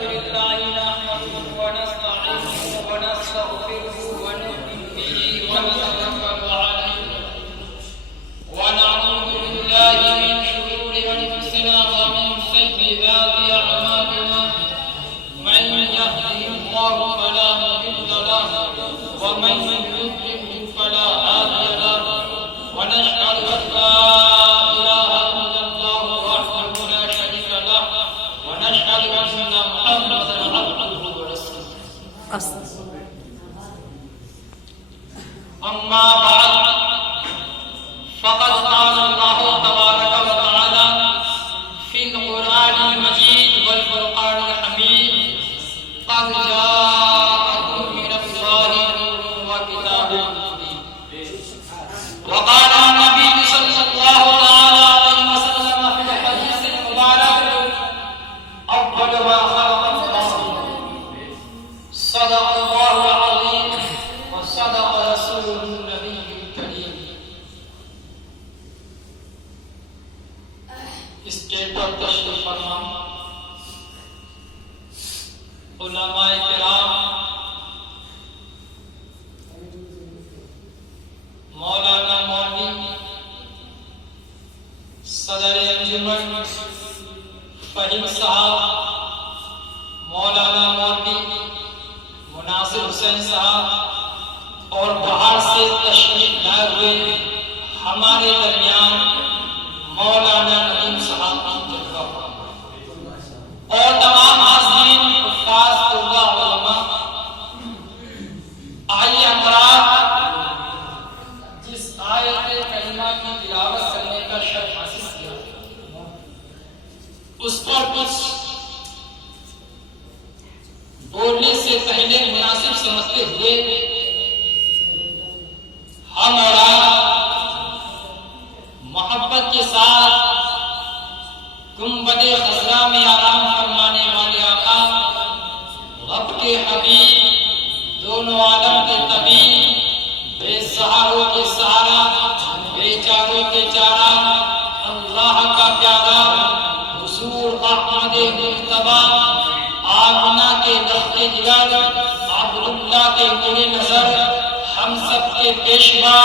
لله نحمده ونستعينه ونستغفره ونؤمن به ونتوكل عليه ونعوذ بالله من شرور أنفسنا ومن سيئات أعمالنا من يهده الله فلا مضل له ومن يضلل فلا هادي له ونشهد أن لا إله إلا الله وحده لا شريك له ونشهد أن محمدا عبده ورسوله أما بعد فقد قال الله تبارك وتعالى في القرآن المجيد والفرقان الحميد قد جاءكم من الله نور وكتاب مبين وقال النبي صلى الله عليه وسلم في الحديث المبارك أول ما خلق الله صدق الله العظيم وصدق رسوله النبي الكريم. اسٹیٹ پر تشریف فرما علماء کرام، مولانا مولوی، صدر انجمن فہیم صاحب، مولانا مولوی مناصر حسین صاحب اور باہر سے تشریف لائے ہوئے ہمارے درمیان مولانا ندیم صاحب کی جگہ اور تمام حاضرین حفاظ اللہ علماء، آئیے حضرات جس آیت کریمہ کی تلاوت کرنے کا شرف حاصل کیا اس پر کچھ بولنے سے پہلے مناسب سمجھتے ہوئے ہم اور آپ محبت کے ساتھ گنبد خضرا میں آرام فرمانے والے آقا، رب کے حبیب، دونوں عالم کے طبیب، بے سہاروں کے سہارا، بے چاروں کے چارہ، اللہ کا پیارا حضور احمد مجتبی، آمنہ کے دخت جگر، عبداللہ کے گل نظر، ہم سب کے پیشوا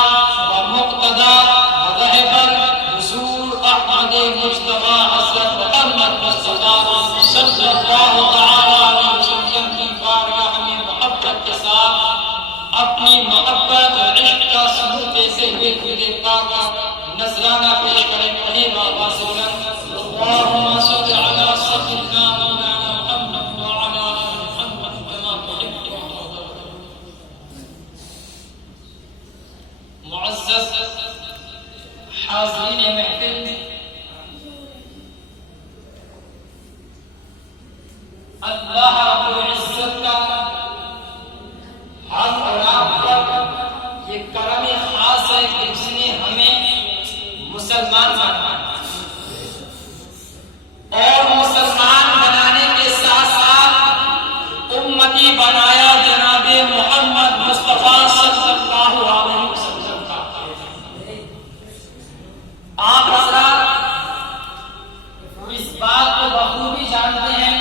و مقتدا و رہبر حضور احمد مجتبی حضرت محمد مصطفیٰ صلی اللہ تعالی علیہ وسلم کی بارگاہ میں محبت کے ساتھ اپنی محبت اور عشق کا ثبوت دیتے ہوئے خود پاک کا نذرانہ پیش کریں. پڑھیں بابا سولن اللہم صل علی سیدنا مولانا محمد وعلی آل محمد کما تحب وترضى. معزز حاضرین محفل، اللہ رب العزت کا ہم اور آپ پر یہ کرم خاص ہے کہ جس نے ہمیں مسلمان بنایا اور مسلمان بنانے کے ساتھ ساتھ امتی بنایا جناب محمد مصطفیٰ صلی اللہ علیہ وسلم کا. آپ حضرات اس بات کو بخوبی جانتے ہیں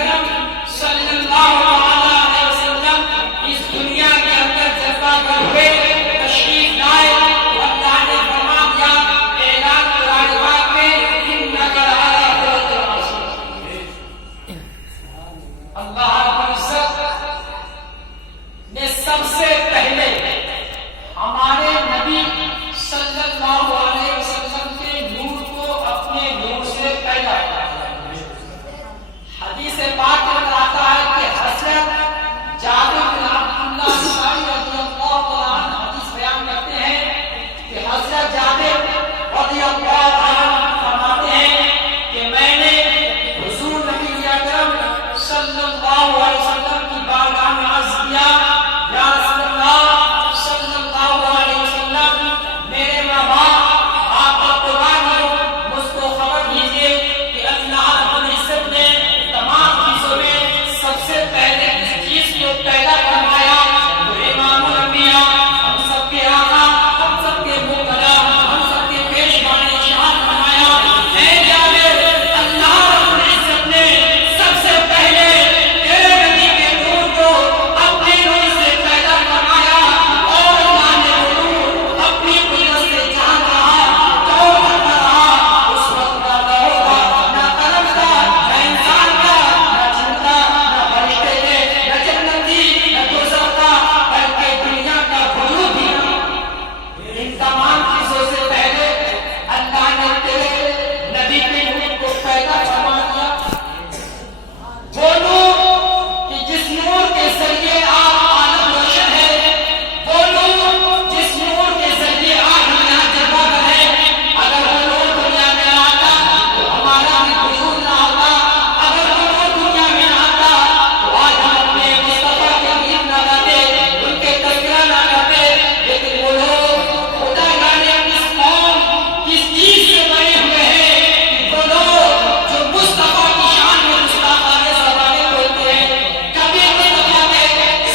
اکرم صلی اللہ علیہ وسلم اس دنیا کے اندر جذبہ کر ہوئے تشریف لائے، اللہ نے فرما دیا اعلان قرآن پاک میں انک لعلی خلق عظیم۔ اللہ رب العزت نے سب سے پہلے ہمارے نبی صلی اللہ علیہ وسلم کے نور کو اپنے نور سے پیدا کیا۔ حدیث پاک میں آتا ہے کہ حضرت جابر بن عبداللہ انصاری رضی اللہ تعالیٰ عنہ حدیث بیان کرتے ہیں کہ حضرت جابر رضی اللہ تعالیٰ عنہ فرماتے ہیں کہ میں نے حضور نبی اکرم صلی اللہ علیہ وسلم کی بارگاہ میں عرض کیا، یا رسول اللہ صلی اللہ علیہ وسلم، میرے ماں باپ آپ کا قربان ہو، مجھ کو خبر دیجیے کہ اللہ رب العزت نے تمام چیزوں میں سب سے پہلے اس چیز کو پیدا فرمایا تو امام الانبیاء، ہم سب کے آقا، ہم سب کے مقتدا، ہم سب کے پیشوان ارشاد فرمایا، اے جابر، اللہ رب العزت نے سب سے پہلے تیرے نبی کے نور کو اپنے نور سے پیدا فرمایا اور اللہ نے وہ نور اپنی قدرت سے جہاں رہا تو کرتا رہا۔ اس وقت نہ دور تھا، نہ قلم تھا، نہ انسان تھا، نہ جن تھا، نہ فرشتے تھے، نہ جنت تھی، نہ دوزخ تھا، بلکہ دنیا کا وجود ہی تھا۔ ان تمام چیزوں سے پہلے اللہ نے تیرے نبی کے نور کو پیدا فرما دیا، وہ نور کہ جس نور کے ذریعے آپ عالم روشن ہے، وہ نور جس نور کے ذریعے آپ دنیا جلوہ گر ہے۔ اگر وہ نور دنیا میں آتا تو ہمارا بھی وجود نہ ہوتا، اگر وہ نور دنیا میں آتا تو آج ہم اپنے مصطفیٰ کے گیت نہ گاتے، ان کے تذکرہ نہ کرتے۔ لیکن وہ لوگ خدا جانے کس قوم کس چیز سے بنے ہوئے ہیں، وہ لوگ جو مصطفیٰ کی شان میں گستاخانہ زبانیں بولتے ہیں، کبھی مصطفیٰ کے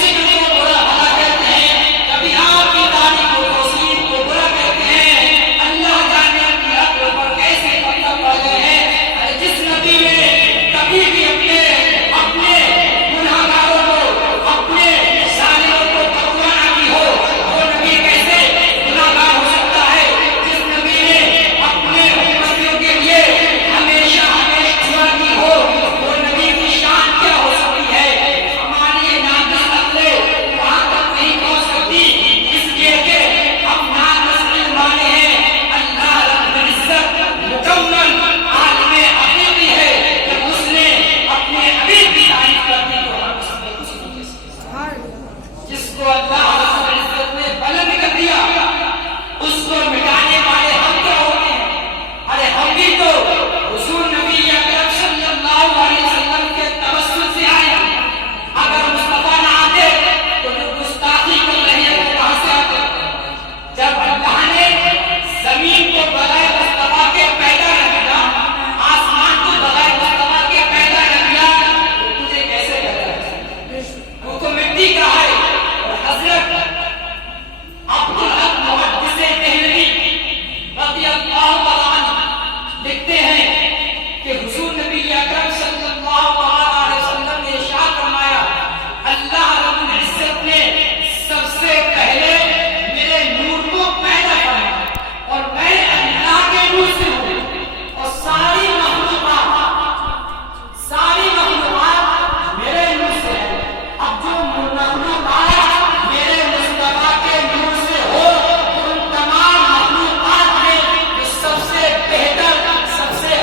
ذکر کو برا بھلا کہتے ہیں، کبھی آپ کی تعریف و توصیف کو برا کہتے ہیں۔ اللہ جانے اپنی عقل پر کیسے مطلب پڑ گئے ہیں۔ جس نبی نے کبھی بھی اپنے گناہگاروں کو، اپنے ظالموں کو تقویٰ نہ کی ہو، وہ نبی کیسے گناہگار ہو سکتا ہے؟ جس نبی نے اپنے امتیوں کے لیے ہمیشہ دعا کی ہو، وہ نبی کی شان کیا ہو سکتی ہے؟ ہماری یہ ناقص عقلیں وہاں تک نہیں پہنچ سکتی، اس لیے کہ ہم ناقص علم والے ہیں۔ اللہ رب العزت مکمل عالم حقیقی ہے، جب اس نے اپنے حبیب کی تعریف کر دی تو ہم اس میں کچھ نہیں کہہ سکتے۔ جس کو اللہ رب العزت نے بلند کر دیا اس کو مٹانے والے ہم کیا ہوتے ہیں؟ ارے ہم بھی تو حضور نبی اکرم صلی اللہ علیہ وسلم کے توسل سے آئے ہیں۔ اگر مصطفیٰ نہ آتے تو جو گستاخی کر رہے ہیں وہ کہاں سے آتے؟ جب اللہ نے زمین کو بغیر مصطفیٰ کے پیدا نہ کیا، آسمان کو بغیر مصطفیٰ کے پیدا نہ کیا، تو تجھے کیسے پیدا کیا؟ وہ تو مٹی کا ہے۔ اور حضرت عبدالحق محدث دہلوی رضی اللہ تعالیٰ عنہ لکھتے ہیں کہ حضور نبی اکرم صلی اللہ علیہ وسلم نے ارشاد فرمایا، اللہ رب العزت نے سب سے پہلے میرے نور کو پیدا کرا اور میں اللہ کے نور سے ہوں، اور ساری مخلوقات میرے نور سے ہے۔ اب جو مخلوقات میرے مصطفیٰ کے نور سے ہو، ان تمام مخلوقات میں جو سب سے بہتر، سب سے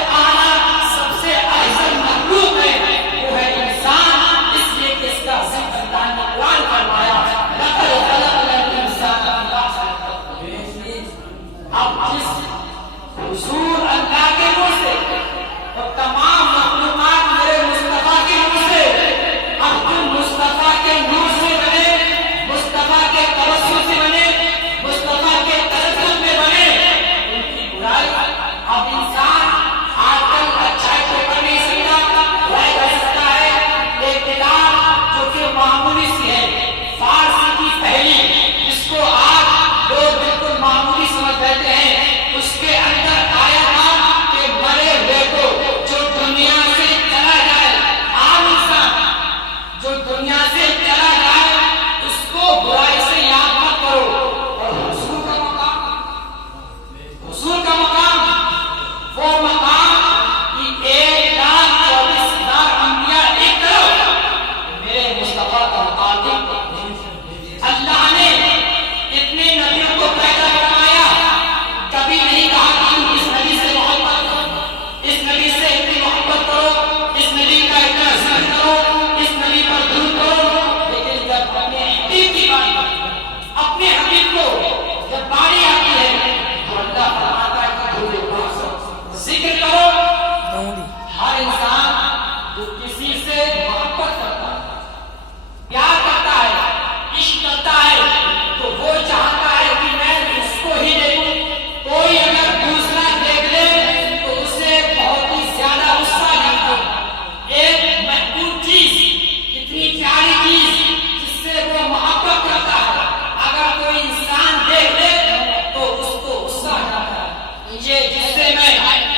یہ جس سے میں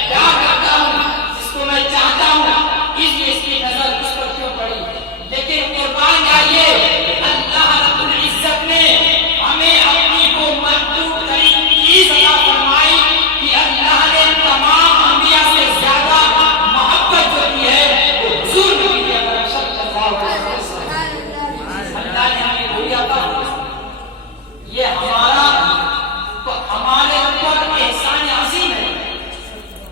پیار کرتا ہوں، جس کو میں چاہتا ہوں، اس کی نظر اس پر کیوں پڑی؟ لیکن قربان جائیے، اللہ رب العزت نے ہمیں اپنی کو محدود ترین چیز عطا فرمائی کہ اللہ نے تمام انبیاء سے زیادہ محبت جو کی ہے وہ حضور نبی اکرم صلی اللہ علیہ وسلم۔ اللہ نے ہمیں وہی عطا فرمائی۔ یہ ہمارے اوپر احسان عظیم ہے،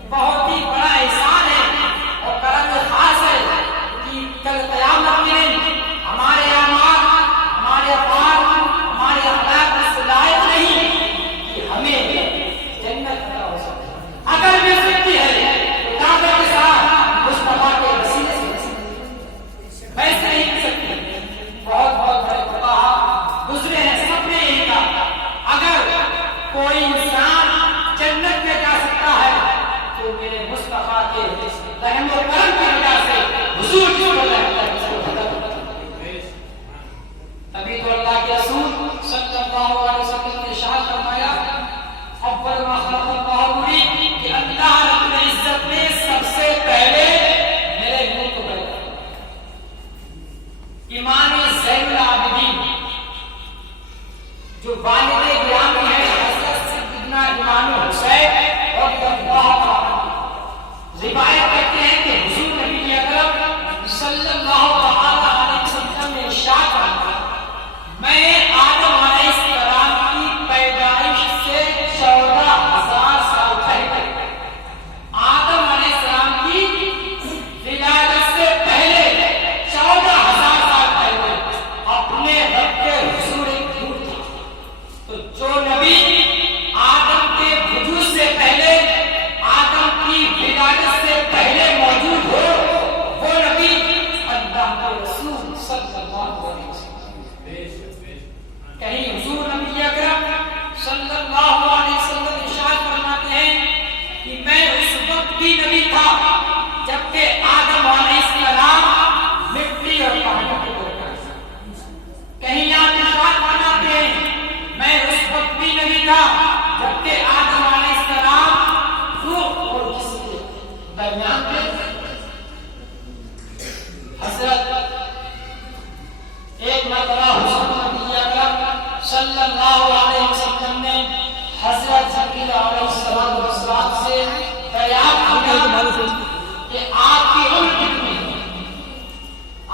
بہت ہی بڑا احسان ہے اور کرم خاص ہے کہ کل قیامت میں ہمارے اعمال، ہمارے افعال، ہمارے اخلاق اس لائق نہیں کہ ہمیں جنت عطا ہو سکے۔ اگر مل سکتی ہے تو کعبہ کے ساتھ مصطفیٰ کے وسیلے سے ویسے نہیں مل سکتی۔ بہت بہت بڑے فقہا گزرے ہیں، سب نے یہی کہا اگر کوئی انسان جنت میں جا سکتا ہے تو میرے مصطفیٰ کے رحم و کرم کی وجہ سے حضور کی وجہ سے۔ تبھی تو اللہ کے رسول صلی اللہ علیہ وسلم نے ارشاد فرمایا اول ما خلق اللہ نوری، کہ اللہ رب العزت نے سب سے پہلے میرے نور کو پیدا کیا۔ امام زین العابدین جو والد گرامی ہے حضرت سیدنا امام حسین رضی اللہ عنہ، روایت کرتے ہیں کہ حضور نبی اکرم صلی اللہ علیہ وسلم نے ارشاد فرمایا میں آدم علیہ السلام کی پیدائش سے 14,000 سال پہلے، آدم علیہ السلام کی ولادت سے پہلے 14,000 سال پہلے اپنے رب کے حضور ایک نور تھا۔ تو جو نبی آدم کے وجود سے پہلے، آدم کی ولادت سے پہلے موجود ہو، وہ نبی اللہ کے رسول صلی اللہ علیہ وسلم۔ کہیں حضور نبی اکرم صلی اللہ علیہ وسلم ارشاد فرماتے ہیں کہ میں اس وقت بھی نبی تھا جبکہ آدم علیہ السلام مٹی اور پانی کے درمیان تھا۔ کہیں یہاں ارشاد فرماتے ہیں میں اس وقت بھی نبی تھا جبکہ آدم علیہ السلام روح اور جسم کے درمیان تھے۔ حضرت ایک مرتبہ حضور نبی اکرم صلی اللہ علیہ وسلم نے حضرت جبریل علیہ السلام سے دریافت کیا کہ آپ کی عمر کتنی ہے،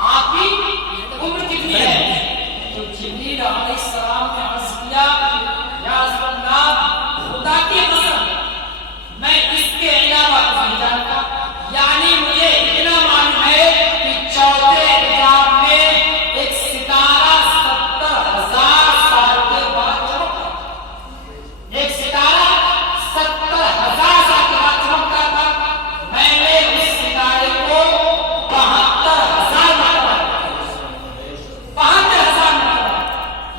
آپ کی عمر کتنی ہے؟ تو جبریل علیہ السلام نے عرض کیا یا رسول اللہ خدا کی قسم میں اس کے علاوہ کچھ نہیں جانتا، یعنی مجھے اتنا معلوم ہے کہ چوتھے ایام میں ایک ستارہ 70,000 سال کے بعد چمکتا تھا، ایک ستارہ 70,000 سال کے بعد چمکتا تھا۔ میں نے اس ستارے کو 72,000 مرتبہ 72,000 مرتبہ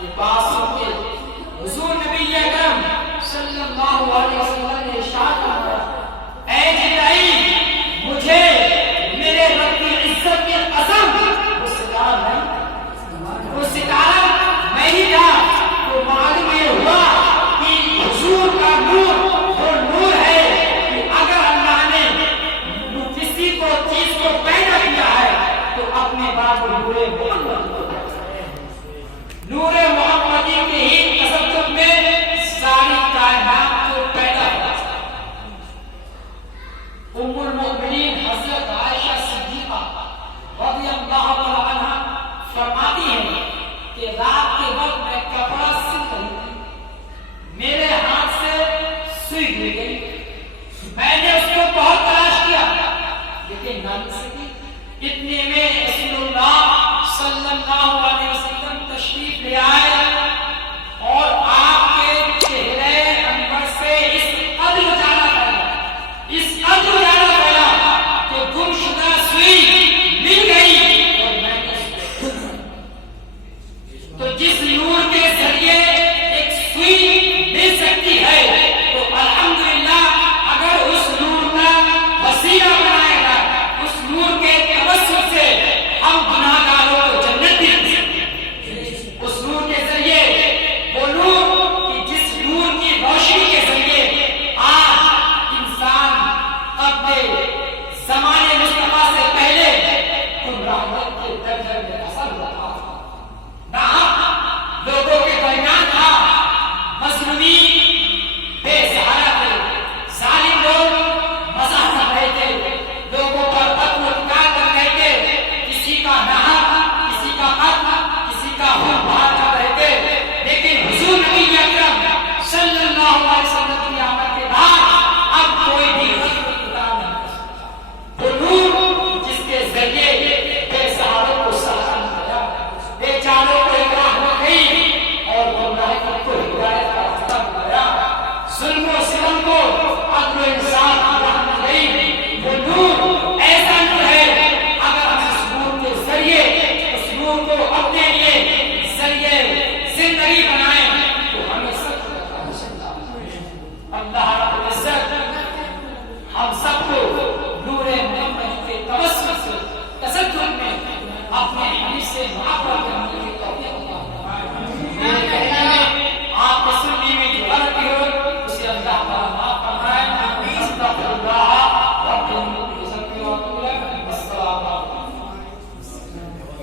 یہ بات سن کے حضور نبی اکرم صلی اللہ علیہ وسلم نے ارشاد فرمایا اے جبرائیل مجھے میرے رب کی عزت کی قسم وہ ستارہ نہیں تھا۔ تو معلوم یہ ہوا کہ حضور کا نور وہ نور ہے کہ اگر اللہ نے کسی کو چیز کو پیدا کیا ہے تو اپنے بات نور محمدی کے ہی تسلسل میں ساری کائنات کو پیدا کیا۔ ام المؤمنین حضرت عائشہ صدیقہ رضی اللہ عنہا فرماتی ہیں کہ رات کے وقت میں کپڑا سل رہی تھی، میرے ہاتھ سے سوئی گر گئی، میں نے اس کو بہت تلاش کیا لیکن نہ مل سکی۔ اتنے میں رسول اللہ صلی اللہ علیہ وسلم تشریف لے آئے اور آپ کے چہرے انور سے اس قدر اجالا پھیلا، اس قدر اجالا پھیلا کہ گمشدہ سوئی مل گئی اور میں نے تو جس نور کے ذریعے ایک سوئی مل سکتی ہے تو الحمدللہ اگر اس نور کا وسیلہ بنائے گا، اس نور کے توسط سے ہم گناہگاروں کو جنت بھی مل سکتے ہیں۔ اس نور کے ذریعے سے